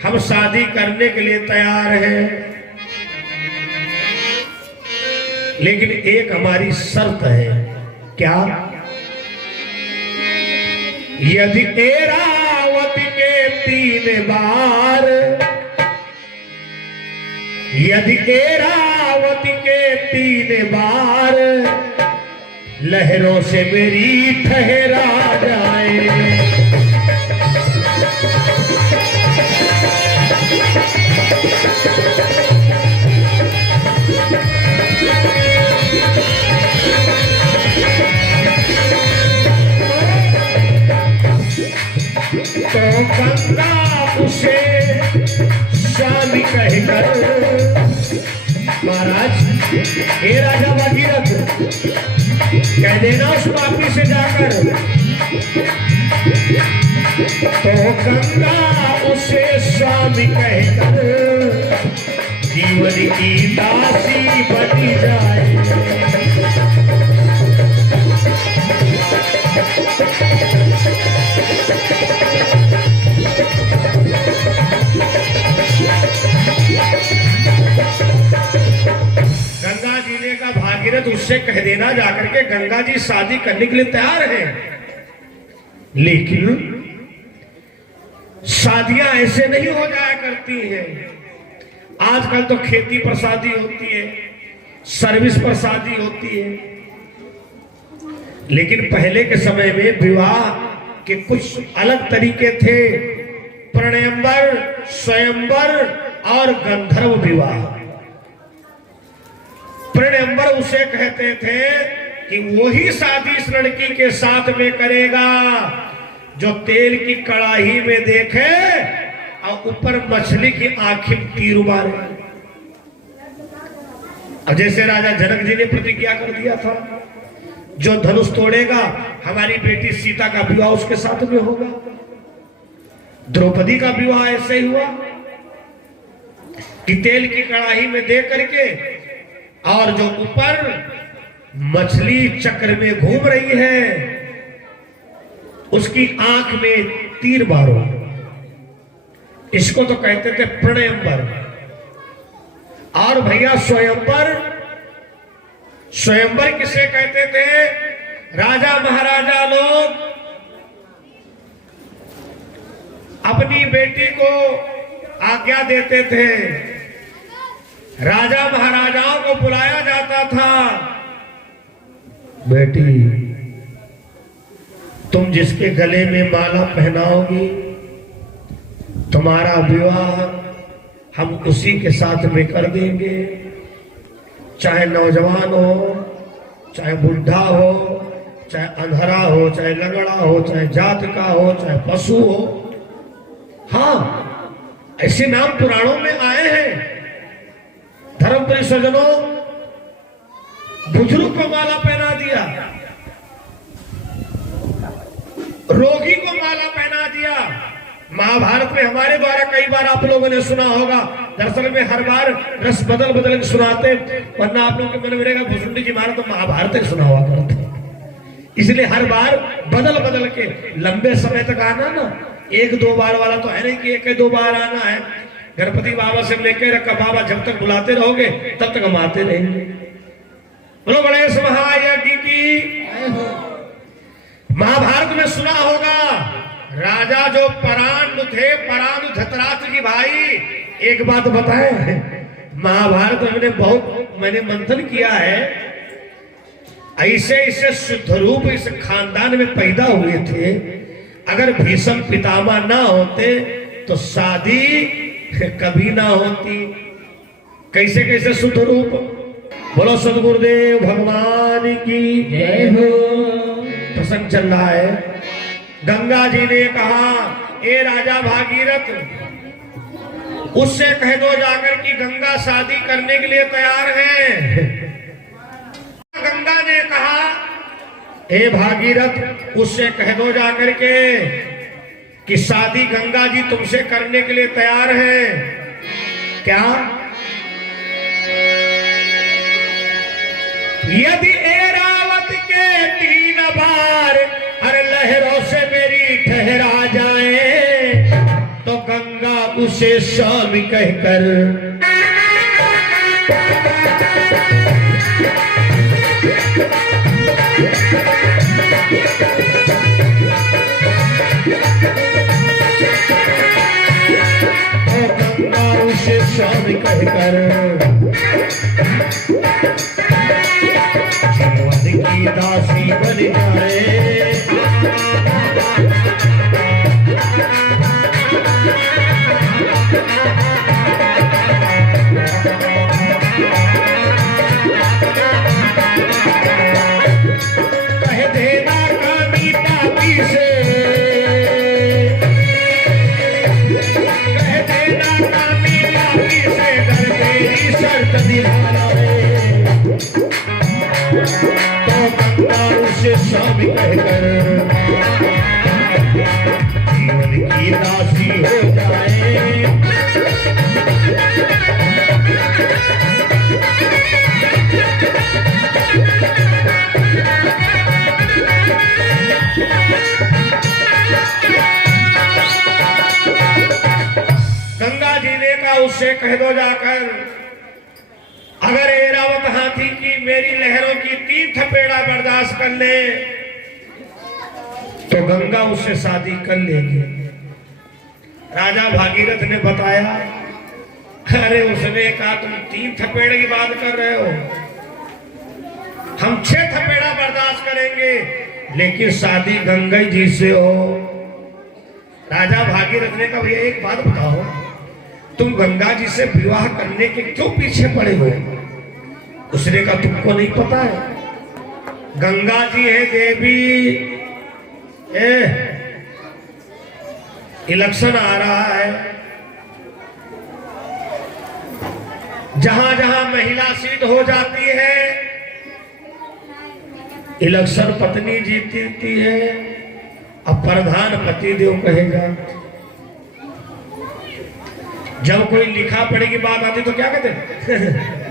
हम शादी करने के लिए तैयार हैं, लेकिन एक हमारी शर्त है। क्या? यदि ऐरावत के 3 बार यदि एरावती के 3 बार लहरों से मेरी ठहरा जाए, तो गंगा उसे स्वामी कहकर, महाराज हे राजा भागीरथ कह देना उस पापी से जाकर, तो गंगा उसे स्वामी कहकर जीवन की दासी बनी जाए। गंगा जी ने कहा भागीरथ उससे कह देना जाकर के गंगा जी शादी करने के लिए तैयार हैं, लेकिन शादियां ऐसे नहीं हो जाया करती हैं। आजकल तो खेती पर शादी होती है, सर्विस पर शादी होती है, लेकिन पहले के समय में विवाह के कुछ अलग तरीके थे। प्रणयंबर, स्वयंवर और गंधर्व विवाह। प्रणयंबर उसे कहते थे कि वही शादी इस लड़की के साथ में करेगा जो तेल की कड़ाही में देखे और ऊपर मछली की आंखें तीर मारे। अब जैसे राजा जनक जी ने प्रतिज्ञा कर दिया था, जो धनुष तोड़ेगा हमारी बेटी सीता का विवाह उसके साथ में होगा। द्रौपदी का विवाह ऐसे ही हुआ कि तेल की कड़ाही में दे करके और जो ऊपर मछली चक्र में घूम रही है उसकी आंख में तीर मारो। इसको तो कहते थे प्रणयंबर। और भैया स्वयंवर, स्वयंवर किसे कहते थे? राजा महाराजा लोग अपनी बेटी को आज्ञा देते थे, राजा महाराजाओं को बुलाया जाता था, बेटी तुम जिसके गले में माला पहनाओगी तुम्हारा विवाह हम उसी के साथ में कर देंगे, चाहे नौजवान हो, चाहे बुढ़ा हो, चाहे अंधरा हो, चाहे लंगड़ा हो, चाहे जात का हो, चाहे पशु हो। हाँ, ऐसे नाम पुराणों में आए हैं। धर्म परिसजनों, बुजुर्ग को माला पहना दिया, रोगी को माला पहना दिया। महाभारत में हमारे द्वारा कई बार आप लोगों ने सुना होगा। दरअसल में हर बार रस बदल बदल के सुनाते, वरना आप लोगों के मन में रहेगा भुसुंडी जी महाराज तो महाभारत ही सुना हुआ करते, इसलिए हर बार बदल बदल के लंबे समय तक आना ना, 1-2 बार वाला तो है नहीं कि 1-2 बार आना है। गणपति बाबा से लेकर रखा बाबा जब तक बुलाते रहोगे तब तक हम आते रहेंगे। बोलो गणेश महायज्ञ की। महाभारत में सुना होगा राजा जो परानु थे, परानु धतराष्ट्र की भाई। एक बात बताए, महाभारत में मैंने मंथन किया है, ऐसे शुद्ध रूप इस खानदान में पैदा हुए थे। अगर भीष्म पितामह ना होते तो शादी कभी ना होती। कैसे कैसे शुद्ध रूप। बोलो सदगुरुदेव भगवान की जय हो। प्रसंग चल रहा है। गंगा जी ने कहा, ए राजा भागीरथ उससे कह दो जाकर कि गंगा शादी करने के लिए तैयार है। गंगा ने कहा, ए भागीरथ उससे कह दो जाकर के कि शादी गंगा जी तुमसे करने के लिए तैयार है। क्या? यदि एरावत के 3 बार हर लहरों से मेरी ठहरा जाए तो गंगा उसे स्वामी कहकर गंगा उसे स्वामी कहकर उसकी दासी बन जाए। कह देना कामी पापी से, कह देना कामी पापी से डर तेरी शर्त निभाना है। तो गंगा उसे स्वामी कहकर जीवन की दासी हो जाए। गंगा जी ने कहा उससे कह दो जाकर, अगर ऐरावत हाथी की मेरी लहरों की 3 थपेड़ा बर्दाश्त कर ले तो गंगा उससे शादी कर लेगी। राजा भागीरथ ने बताया, अरे उसने कहा तुम 3 थपेड़े की बात कर रहे हो, हम 6 थपेड़ा बर्दाश्त करेंगे, लेकिन शादी गंगा जी से हो। राजा भागीरथ ने कहा भैया एक बात बताओ, तुम गंगा जी से विवाह करने के क्यों पीछे पड़े हुए? उसने कहा तुमको नहीं पता है, गंगा जी है देवी। इलेक्शन आ रहा है, जहां जहां महिला सीट हो जाती है इलेक्शन पत्नी जीतती है, अब प्रधान पतिदेव कहेगा। जब कोई लिखा पढ़े की बात आती तो क्या कहते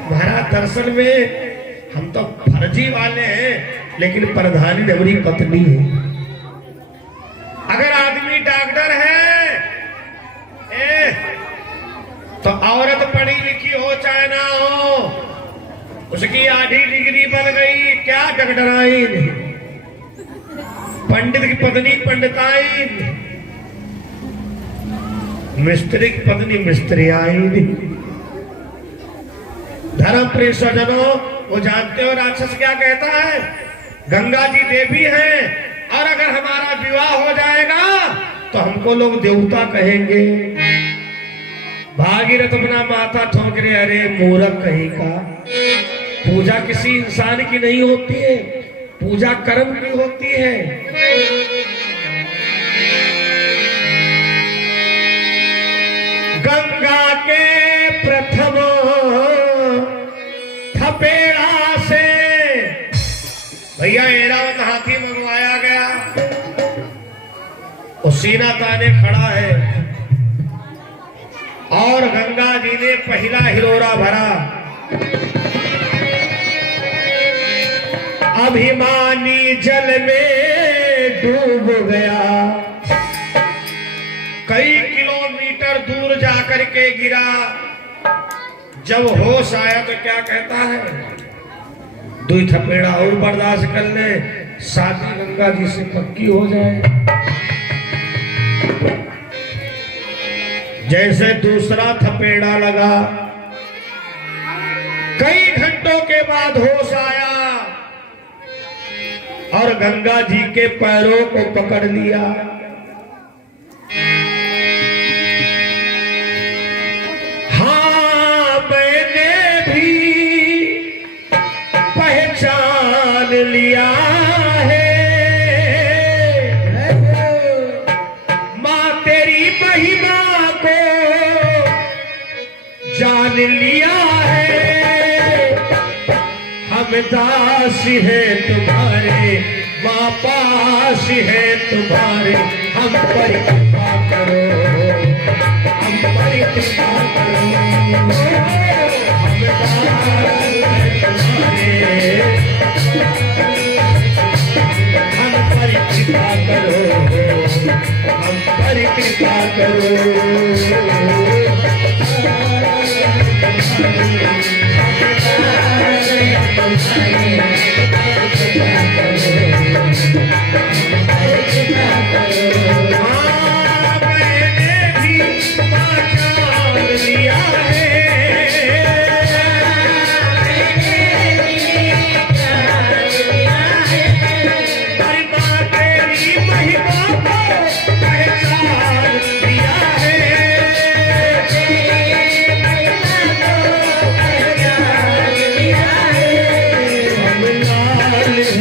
महाराज दरअसल में हम तो फर्जी वाले हैं, लेकिन प्रधानी हमारी पत्नी है। अगर आदमी डॉक्टर है तो औरत पढ़ी लिखी हो चाहे ना हो, उसकी आधी डिग्री बन गई, क्या डॉक्टराइन। पंडित की पत्नी पंडिताइन, मिस्त्री की पत्नी मिस्त्रियाइन। धर्म प्रिय सज्जनों, वो जानते हो राक्षस क्या कहता है? गंगा जी देवी है और अगर हमारा विवाह हो जाएगा तो हमको लोग देवता कहेंगे। भागीरथ अपना माथा ठोक रहे, अरे मूर्ख कहीं का, पूजा किसी इंसान की नहीं होती है, पूजा कर्म की होती है। गंगा के प्रथम थपेड़ा से भैया ऐरावत हाथी मंगवाया गया, वो सीना ताने खड़ा है और गंगा जी ने पहला हिलोरा भरा। अभिमानी जल में डूब गया, कई किलोमीटर दूर जाकर के गिरा। जब होश आया तो क्या कहता है, 2 थपेड़ा और बर्दाश्त कर ले, शादी गंगा जी से पक्की हो जाए। जैसे दूसरा थपेड़ा लगा, कई घंटों के बाद होश आया और गंगा जी के पैरों को पकड़ लिया। हाँ मैंने भी पहचान लिया है, माँ तेरी महिमा को जान लिया है। हम दास है तुम्हारे, माँ पास है तुम्हारे, हम पर कृपा करो, हम पर कृपा करो। हम दास है तुम्हारे, हम पर कृपा करो, हम पर कृपा करो।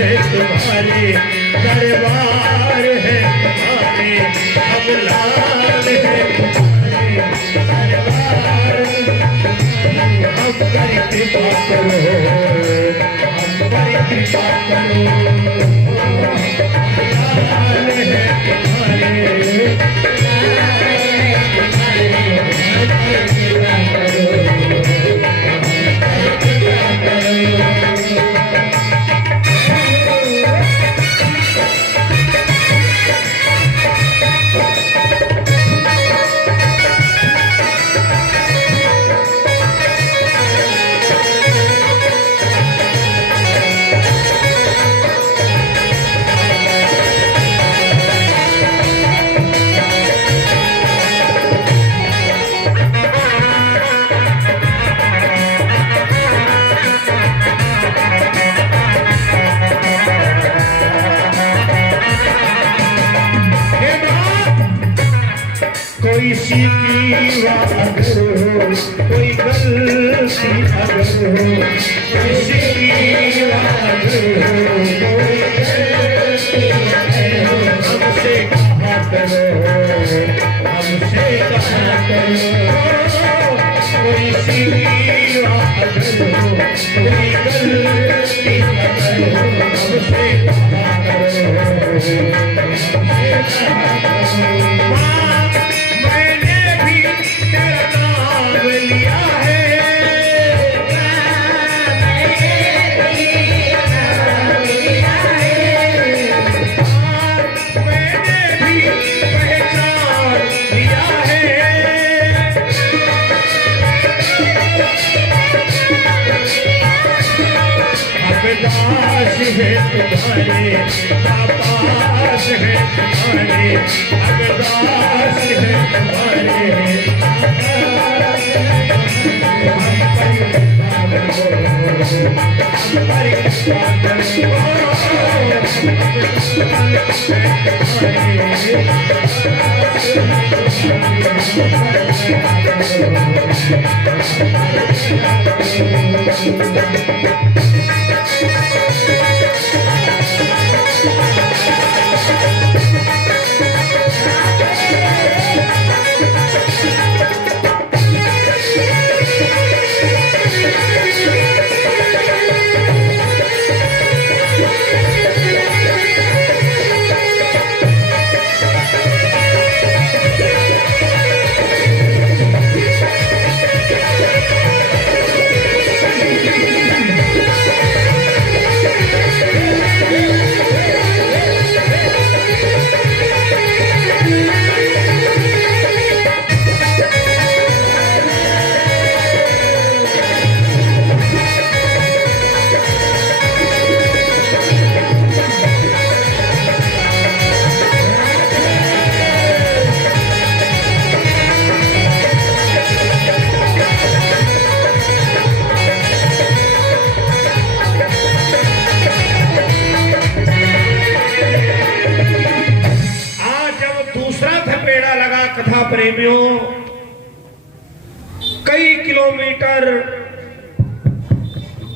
है तुम्हारे दरबार है तुम्हारे, हम लाल है तुम्हारे दरबार, हम पर कृपा करो, हम पर कृपा करो, लाल है तुम्हारे, कोई सीखी अगर हो, कोई गलती अगर हो, कोई सीखी अगर हो, कोई गलती अगर हो, हमसे कहा करो, हमसे कहा करो, कोई सीखी अगर हो, कोई गलती अगर हो, हमसे कहा करो, हमसे कहा करो। तेरा नाम लिया है, मैंने भी पहचान लिया है, अबदास है तुम्हारे, आपास है तुम्हारे, अबदास है तुम्हारे, कथा प्रेमियों, कई किलोमीटर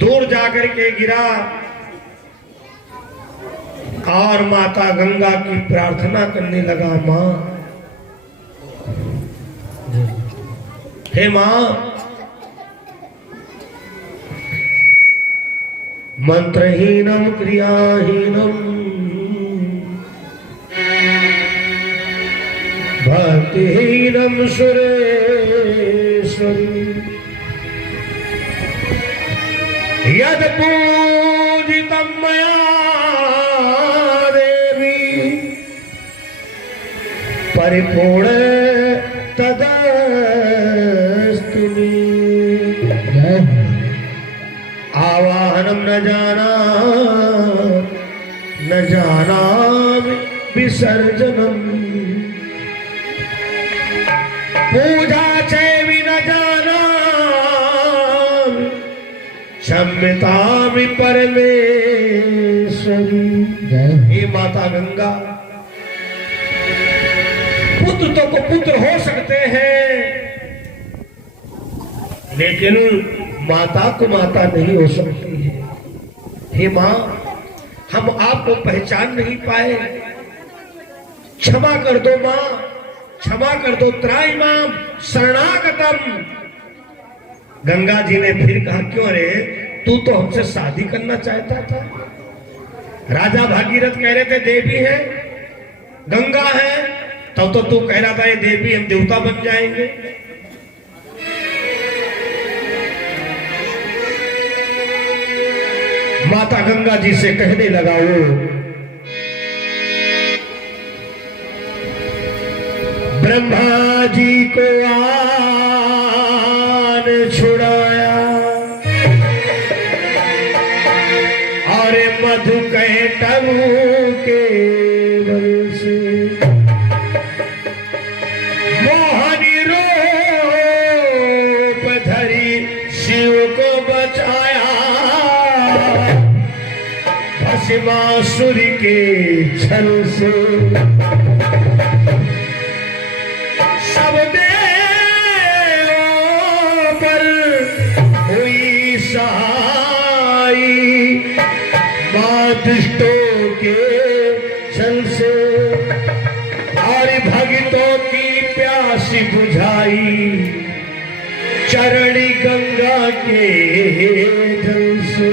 दूर जाकर के गिरा और माता गंगा की प्रार्थना करने लगा, मां, हे मां, मंत्रहीनम क्रियाहीनम भक्तिहीनम सुरेश्वरी, यद पूजितं मया देवी परिपूर्ण तदस्तु मे, आवाहनम न जानामि विसर्जनम, पूजा चैवि न जानामि क्षम्यतामि परमेश्वरी। हे माता गंगा, पुत्र तो को पुत्र हो सकते हैं, लेकिन माता को माता नहीं हो सकती है। हे मां, हम आपको पहचान नहीं पाए, क्षमा कर दो मां, क्षमा कर दो त्राहिमाम शरणागतम। गंगा जी ने फिर कहा, क्यों रे, तू तो हमसे शादी करना चाहता था। राजा भागीरथ कह रहे थे देवी है, गंगा है, तब तो तू कह रहा था ये देवी हम देवता बन जाएंगे। माता गंगा जी से कहने लगा वो, ब्रह्मा जी को आन छुड़ाया और मधु कैटभ के बल से मोहनी रूप धरी शिव को बचाया, भस्मासुर के छल से सब देवों पर हुई सहाई, मां दुष्टों के छल से और भक्तों की प्यास बुझाई, चरणी गंगा के जल से।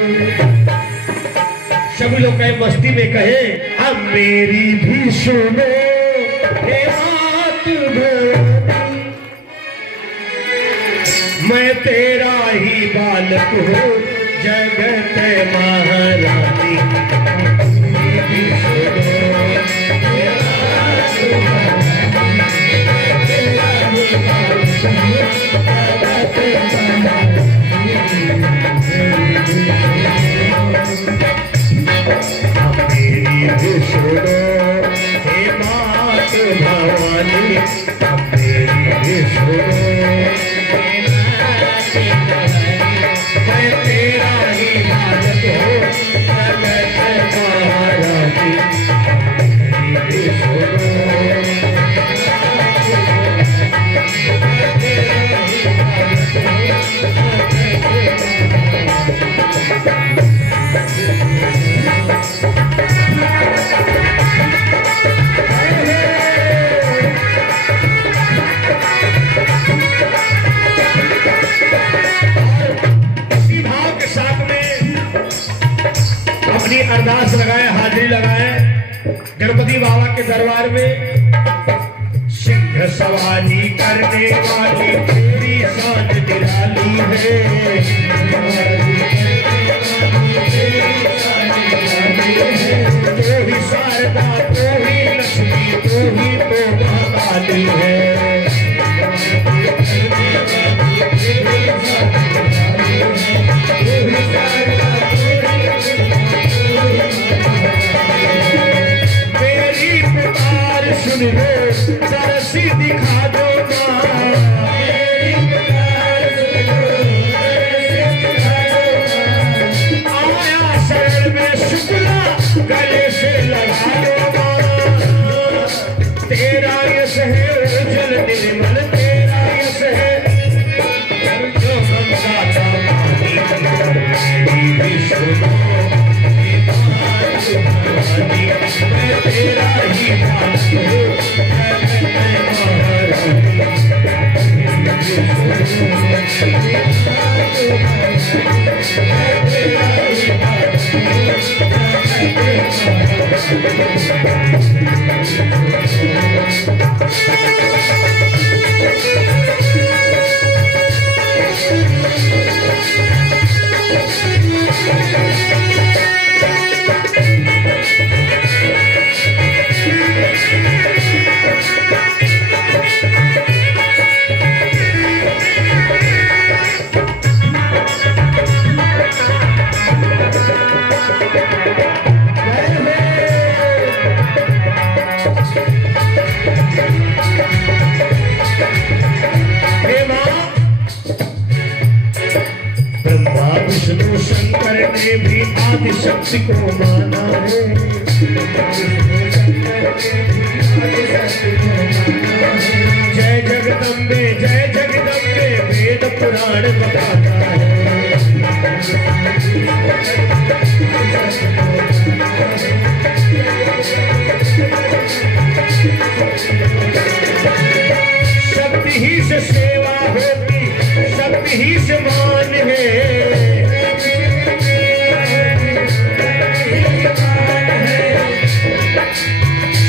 सभी लोग कहे मस्ती में कहे, अब मेरी भी सुनो हे मात भवानी, मैं तेरा ही बालक हूँ जगत महारानी। मेरी भी सुनो हे मात भवानी, तेरा ही बालक हूँ जगत महारानी। मेरी भी सुनो हे मात भवानी, मेरी भी सुनो मैं तेरा ही बालक हूँ जगत महारानी। मेरी भी सुनो मैं तेरा ही बालक हूँ अपनी अरदास लगाए, हाजिरी लगाए गणपति बाबा के दरबार में। सिंह सवारी करने वाली तेरी शान निराली है, तो ही शारदा, तो ही लक्ष्मी, तो ही तो महाकाली है। सुन लो सरसी दिखा दो माँ, आया शरण में शुक्ला गले से लगा दो माँ। तेरा यश है उज्जवल निर्मल, तेरा यश है जो गंगा का पानी। मेरी भी सुनो मैं तेरा ही बालक हूँ जगत विष्णु शंकर ने भी आदि शक्ति को माना है। जय जगदम्बे जय जगदम्बे वेद पुराण बताता है।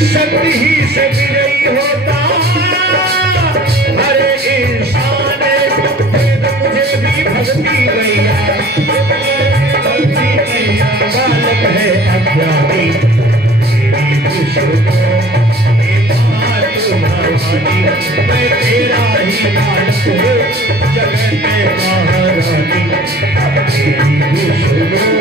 शक्ति ही से विजयी होता हर इंसान। मुझे भी भक्ति मैया बालक है अज्ञानी तेरी दुश्मनों मैं तेरा ही बालक हूँ जगत में महारानी तेरी दुश्मनों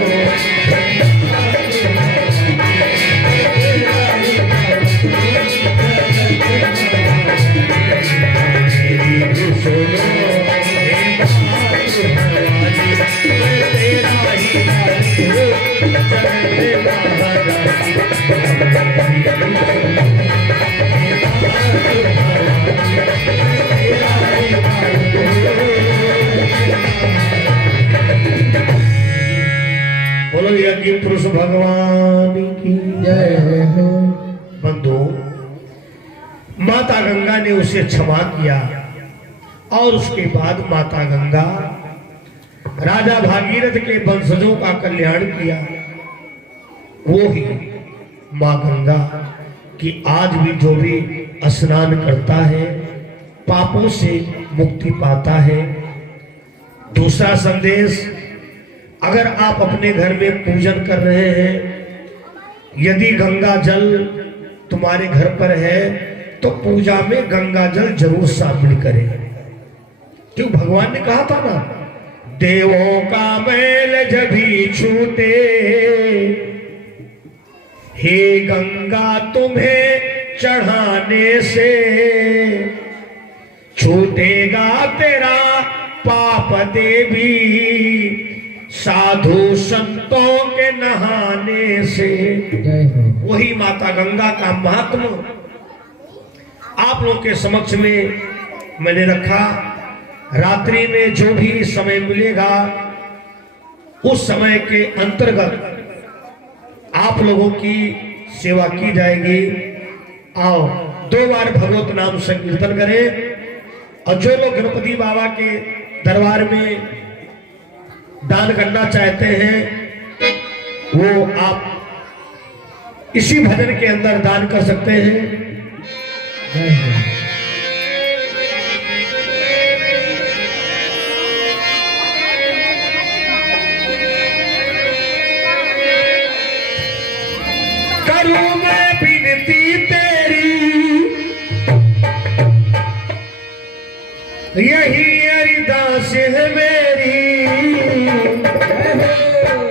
बोलो यज्ञ पुरुष भगवान की जय हो। बंधु, माता गंगा ने उसे क्षमा किया और उसके बाद माता गंगा राजा भागीरथ के वंशजों का कल्याण किया। वो ही मां गंगा कि आज भी जो भी स्नान करता है पापों से मुक्ति पाता है। दूसरा संदेश, अगर आप अपने घर में पूजन कर रहे हैं, यदि गंगा जल तुम्हारे घर पर है तो पूजा में गंगा जल जरूर शामिल करें। क्यों? भगवान ने कहा था ना, देवों का मैल जभी छूटे हे गंगा तुम्हें चढ़ाने से छूटेगा तेरा पाप देवी साधु संतों के नहाने से। वही माता गंगा का महात्मा आप लोगों के समक्ष में मैंने रखा। रात्रि में जो भी समय मिलेगा उस समय के अंतर्गत आप लोगों की सेवा की जाएगी। आओ 2 बार भगवत नाम संकीर्तन करें। और जो लोग गणपति बाबा के दरबार में दान करना चाहते हैं वो आप इसी भजन के अंदर दान कर सकते हैं। करूं मैं विनती तेरी यही अरदास है मेरी।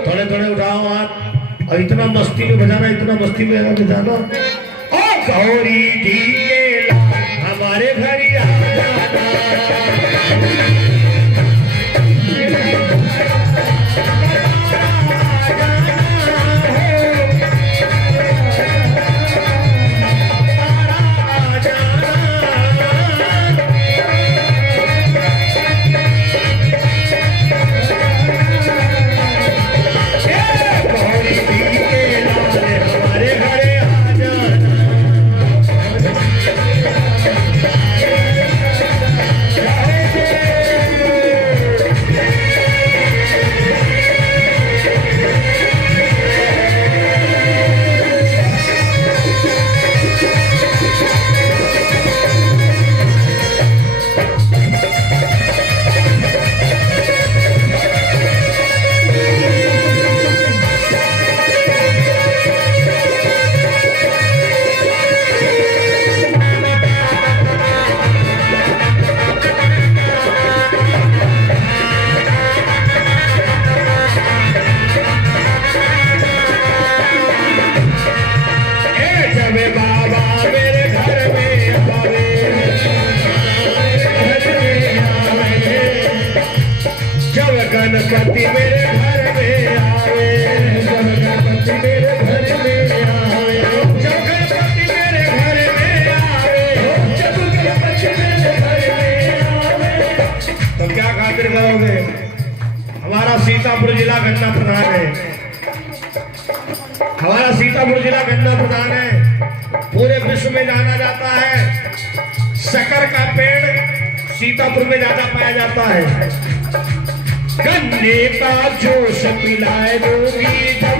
थोड़े थोड़े उठाओ हाथ और इतना मस्ती में बजाना, इतना मस्ती में बजाना। ओ गौरी दी के लाल हमारे घर आ गणपति मेरे घर में आवे, जब गणपति मेरे घर में आवे, जब गणपति मेरे घर में आवे, जब गणपति मेरे घर में आवे। तो क्या खातिर करोगे? हमारा सीतापुर जिला गन्ना प्रधान है, हमारा सीतापुर जिला गन्ना प्रधान है। पूरे विश्व में जाना जाता है, शक्कर का पेड़ सीतापुर में ज्यादा पाया जाता है। गन्ने का जोश पिलाए दोगी जब